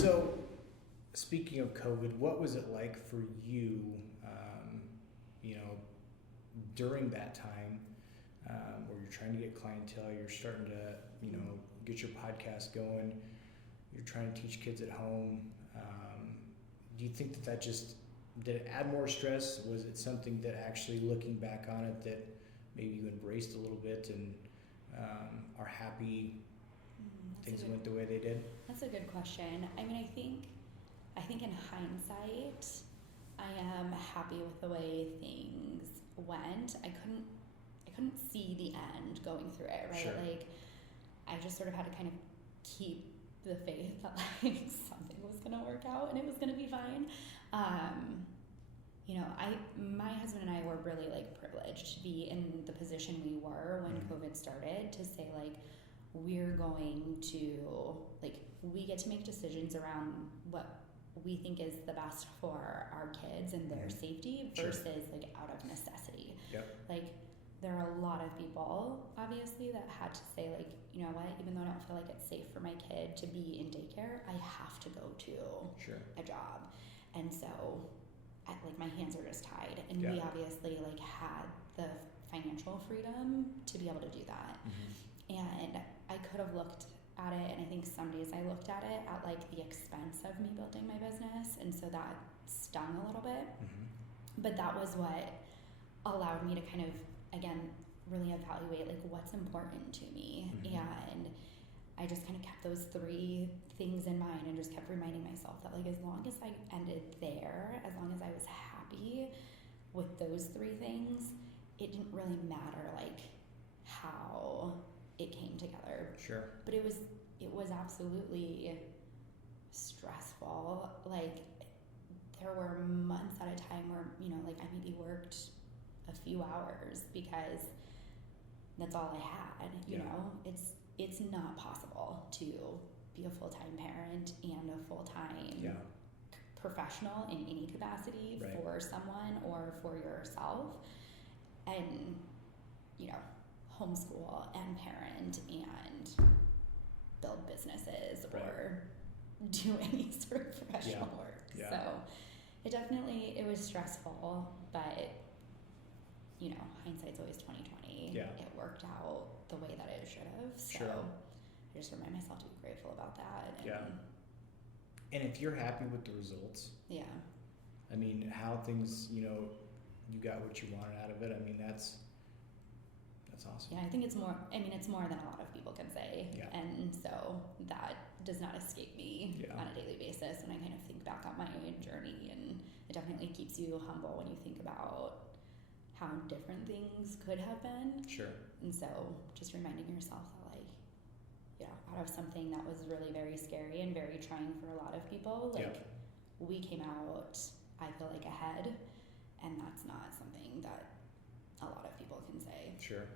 So, speaking of COVID, what was it like for you, during that time where you're trying to get clientele, you're starting to, get your podcast going, you're trying to teach kids at home. Do you think that just, did it add more stress? Was it something that actually looking back on it that maybe you embraced a little bit and are happy things went the way they did? That's a good question. I mean, I think in hindsight, I am happy with the way things went. I couldn't see the end going through it, right? Sure. Like, I just sort of had to kind of keep the faith that like something was gonna work out and it was gonna be fine. My husband and I were really like privileged to be in the position we were when COVID started, to say like, we're going to, like, we get to make decisions around what we think is the best for our kids and their safety versus like out of necessity. Yep. Like, there are a lot of people obviously that had to say like, you know what, even though I don't feel like it's safe for my kid to be in daycare, I have to go to a job. And so like my hands are just tied, and we obviously like had the financial freedom to be able to do that. And I could have looked at it, and I think some days I looked at it at like the expense of me building my business, and so that stung a little bit. But that was what allowed me to kind of, again, really evaluate like what's important to me. And I just kind of kept those three things in mind and just kept reminding myself that like, as long as I ended there, as long as I was happy with those three things, it didn't really matter like how it came together. Sure. But it was absolutely stressful. Like, there were months at a time where, like I maybe worked a few hours because that's all I had. You know, it's not possible to be a full-time parent and a full-time professional in any capacity for someone or for yourself, and homeschool and parent and build businesses or do any sort of professional work. So it was stressful, but hindsight's always 20/20. It worked out the way that it should have. So I just remind myself to be grateful about that. And if you're happy with the results, I mean, how things, you got what you wanted out of it. I mean, that's awesome. Yeah, I think it's more than a lot of people can say. And so that does not escape me on a daily basis when I kind of think back on my journey, and it definitely keeps you humble when you think about how different things could have been. Sure. And so just reminding yourself that like, out of something that was really very scary and very trying for a lot of people, like we came out, I feel like, ahead, and that's not something that a lot of people can say. Sure.